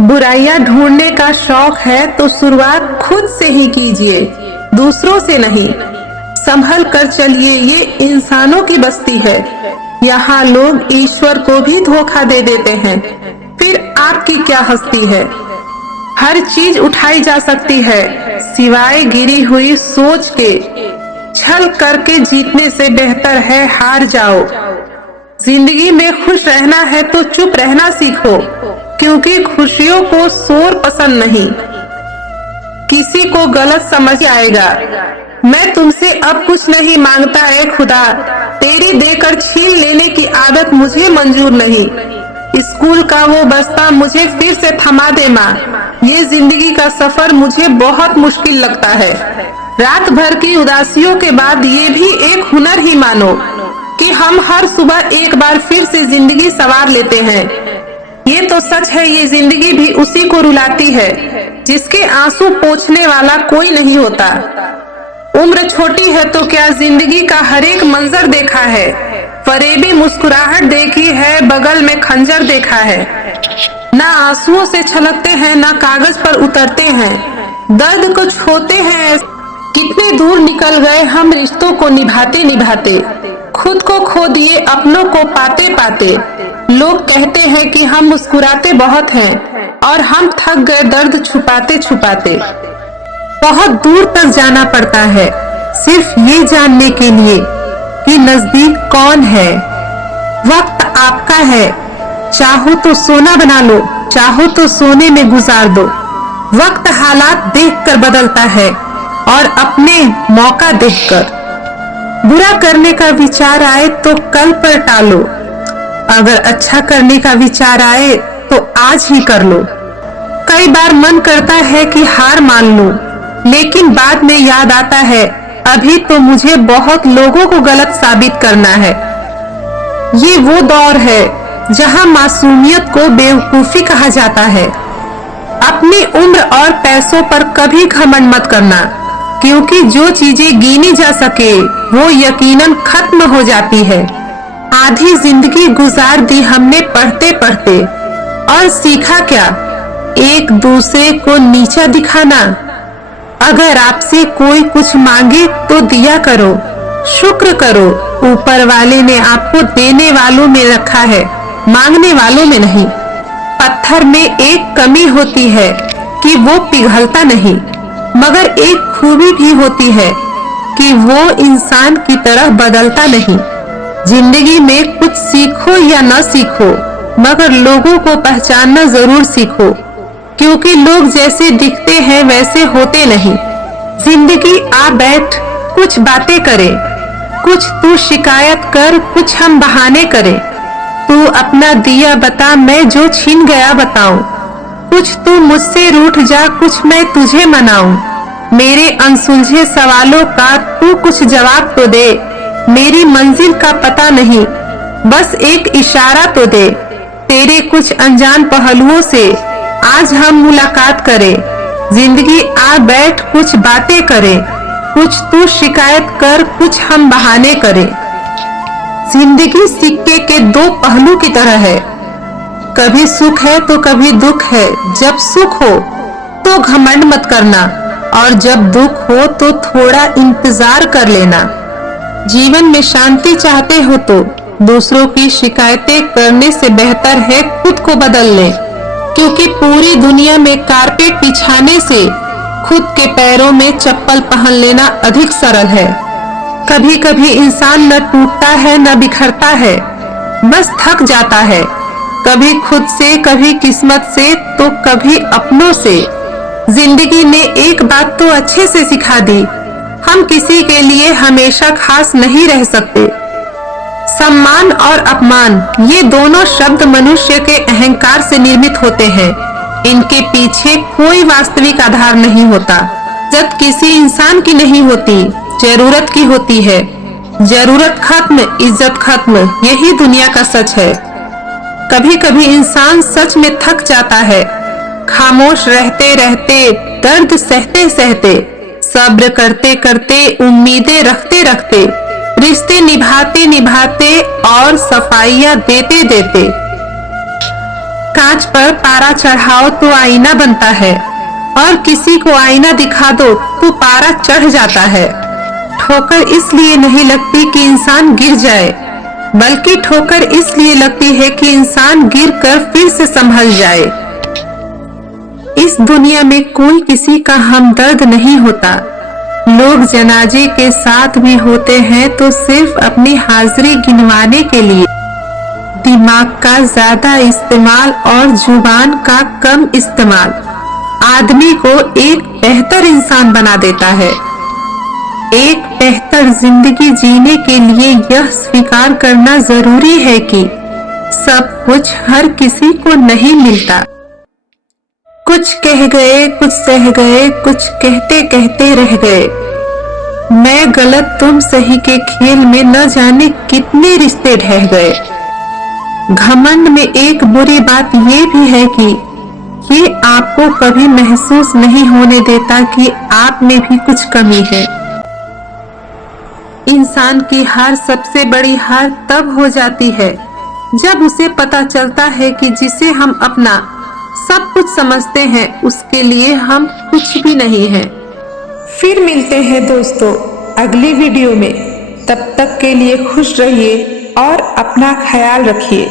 बुराइयां ढूंढने का शौक है तो शुरुआत खुद से ही कीजिए, दूसरों से नहीं। संभल कर चलिए, ये इंसानों की बस्ती है। यहाँ लोग ईश्वर को भी धोखा दे देते हैं, फिर आपकी क्या हस्ती है। हर चीज उठाई जा सकती है सिवाय गिरी हुई सोच के। छल करके जीतने से बेहतर है हार जाओ। जिंदगी में खुश रहना है तो चुप रहना सीखो, क्योंकि खुशियों को शोर पसंद नहीं। किसी को गलत समझ आएगा। मैं तुमसे अब कुछ नहीं मांगता है खुदा, तेरी देकर छीन लेने की आदत मुझे मंजूर नहीं। स्कूल का वो बस्ता मुझे फिर से थमा दे माँ, ये जिंदगी का सफर मुझे बहुत मुश्किल लगता है। रात भर की उदासियों के बाद ये भी एक हुनर ही मानो कि हम हर सुबह एक बार फिर से जिंदगी सवार लेते हैं। ये तो सच है, ये जिंदगी भी उसी को रुलाती है जिसके आंसू पोंछने वाला कोई नहीं होता। उम्र छोटी है तो क्या जिंदगी का हर एक मंजर देखा है, फरेबी मुस्कुराहट देखी है, बगल में खंजर देखा है। ना आंसुओं से छलकते हैं, ना कागज पर उतरते हैं, दर्द को छोते हैं। कितने दूर निकल गए हम रिश्तों को निभाते निभाते, खुद को खो दिए अपनों को पाते पाते। लोग कहते हैं कि हम मुस्कुराते बहुत हैं और हम थक गए दर्द छुपाते छुपाते। बहुत दूर तक जाना पड़ता है सिर्फ ये जानने के लिए कि नजदीक कौन है। वक्त आपका है, चाहो तो सोना बना लो, चाहो तो सोने में गुजार दो। वक्त हालात देखकर बदलता है और अपने मौका देखकर। बुरा करने का विचार आए तो कल पर टालो, अगर अच्छा करने का विचार आए तो आज ही कर लो। कई बार मन करता है कि हार मान लूं, लेकिन बाद में याद आता है अभी तो मुझे बहुत लोगों को गलत साबित करना है। ये वो दौर है जहां मासूमियत को बेवकूफी कहा जाता है। अपनी उम्र और पैसों पर कभी घमंड मत करना, क्योंकि जो चीजें गिनी जा सके वो यकीनन खत्म हो जाती है। आधी जिंदगी गुजार दी हमने पढ़ते पढ़ते, और सीखा क्या? एक दूसरे को नीचा दिखाना। अगर आपसे कोई कुछ मांगे तो दिया करो, शुक्र करो, ऊपर वाले ने आपको देने वालों में रखा है, मांगने वालों में नहीं। पत्थर में एक कमी होती है कि वो पिघलता नहीं, मगर एक खूबी भी होती है कि वो इंसान की तरह बदलता नहीं। जिंदगी में कुछ सीखो या न सीखो, मगर लोगों को पहचानना जरूर सीखो, क्योंकि लोग जैसे दिखते हैं वैसे होते नहीं। जिंदगी आ बैठ कुछ बातें करे, कुछ तू शिकायत कर, कुछ हम बहाने करें। तू अपना दिया बता, मैं जो छीन गया बताऊं। कुछ तू मुझसे रूठ जा, कुछ मैं तुझे मनाऊं। मेरे अनसुलझे सवालों का तू कुछ जवाब तो दे। मेरी मंजिल का पता नहीं, बस एक इशारा तो दे। तेरे कुछ अनजान पहलुओं से आज हम मुलाकात करें। जिंदगी आ बैठ कुछ बातें करें, कुछ तू शिकायत कर, कुछ हम बहाने करें। जिंदगी सिक्के के दो पहलू की तरह है, कभी सुख है तो कभी दुख है। जब सुख हो तो घमंड मत करना, और जब दुख हो तो थोड़ा इंतजार कर लेना। जीवन में शांति चाहते हो तो दूसरों की शिकायतें करने से बेहतर है खुद को बदल ले, क्योंकि पूरी दुनिया में कारपेट बिछाने से खुद के पैरों में चप्पल पहन लेना अधिक सरल है। कभी कभी इंसान न टूटता है न बिखरता है, बस थक जाता है, कभी खुद से, कभी किस्मत से, तो कभी अपनों से। जिंदगी ने एक बात तो अच्छे से सिखा दी, हम किसी के लिए हमेशा खास नहीं रह सकते। सम्मान और अपमान, ये दोनों शब्द मनुष्य के अहंकार से निर्मित होते हैं। इनके पीछे कोई वास्तविक आधार नहीं होता। इज्जत किसी इंसान की नहीं होती, जरूरत की होती है। जरूरत खत्म, इज्जत खत्म, यही दुनिया का सच है। कभी कभी इंसान सच में थक जाता है, खामोश रहते रहते, दर्द सहते सहते, सब्र करते करते, उम्मीदें रखते रखते, रिश्ते निभाते निभाते और सफाइयां देते देते। कांच पर पारा चढ़ाओ तो आईना बनता है और किसी को आईना दिखा दो तो पारा चढ़ जाता है। ठोकर इसलिए नहीं लगती कि इंसान गिर जाए, बल्कि ठोकर इसलिए लगती है कि इंसान गिरकर फिर से संभल जाए। इस दुनिया में कोई किसी का हमदर्द नहीं होता। लोग जनाजे के साथ भी होते हैं तो सिर्फ अपनी हाजिरी गिनवाने के लिए। दिमाग का ज्यादा इस्तेमाल और जुबान का कम इस्तेमाल आदमी को एक बेहतर इंसान बना देता है। एक बेहतर जिंदगी जीने के लिए यह स्वीकार करना जरूरी है कि सब कुछ हर किसी को नहीं मिलता। कुछ कह गए, कुछ सह गए, कुछ कहते कहते रह गए। मैं गलत तुम सही के खेल में न जाने कितने रिश्ते ढह गए। घमंड में एक बुरी बात ये भी है कि ये आपको कभी महसूस नहीं होने देता कि आप में भी कुछ कमी है। इंसान की हार सबसे बड़ी हार तब हो जाती है जब उसे पता चलता है कि जिसे हम अपना सब कुछ समझते हैं उसके लिए हम कुछ भी नहीं हैं। फिर मिलते हैं दोस्तों अगली वीडियो में। तब तक के लिए खुश रहिए और अपना ख्याल रखिए।